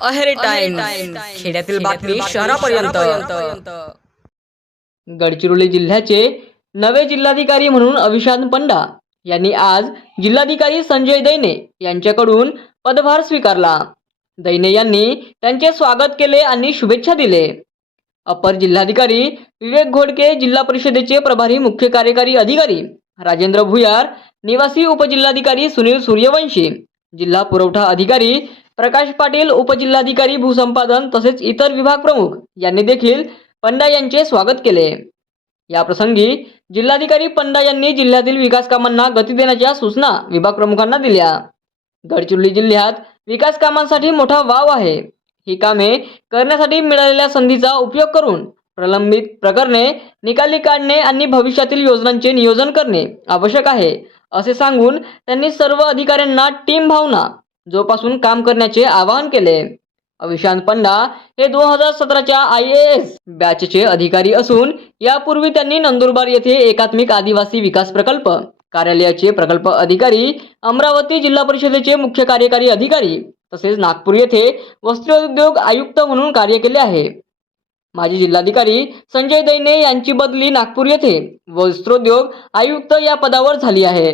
Aheri time खेड्यातील बातमी शहरापर्यंत. गडचिरोली जिल्ह्याचे नवे जिल्हाधिकारी म्हणून अविशांत पंडा यांनी आज जिल्हाधिकारी संजय दैने यांच्याकडून पदभार स्वीकारला. दैने यांनी त्यांचे स्वागत केले आणि शुभेच्छा दिले. अपर जिल्हाधिकारी विवेक घोडके जिल्हा परिषदेचे प्रभारी मुख्य कार्यकारी अधिकारी राजेंद्र भुयार निवासी उपजिल्हाधिकारी सुनील सूर्यवंशी जिल्हा पुरवठा अधिकारी प्रकाश पाटील उपजिल्हाधिकारी भूसंपादन तसेच इतर विभाग प्रमुख यांनी देखील पंडा यांचे स्वागत केले. या प्रसंगी जिल्हाधिकारी पंडा यांनी जिल्ह्यातील विकास कामांना गती देण्याच्या सूचना विभाग प्रमुखांना दिल्या. गडचिरोली जिल्ह्यात विकास कामांसाठी मोठा वाव आहे. ही कामे करण्यासाठी मिळालेल्या संधीचा उपयोग करून प्रलंबित प्रकरणे निकाली काढणे आणि भविष्यातील योजनांचे नियोजन करणे आवश्यक आहे असे सांगून त्यांनी सर्व अधिकाऱ्यांना टीम भावना जोपासून काम करण्याचे आवाहन केले. अविशांत पंडा हे दोन हजार सतराच्या आय ए एस बॅचचे अधिकारी असून यापूर्वी त्यांनी नंदुरबार येथे एकात्मिक आदिवासी विकास प्रकल्प कार्यालयाचे प्रकल्प अधिकारी अमरावती जिल्हा परिषदेचे मुख्य कार्यकारी अधिकारी तसेच नागपूर येथे वस्त्रोद्योग आयुक्त म्हणून कार्य केले आहे. माजी जिल्हाधिकारी संजय दैने यांची बदली नागपूर येथे वस्त्रोद्योग आयुक्त या पदावर झाली आहे.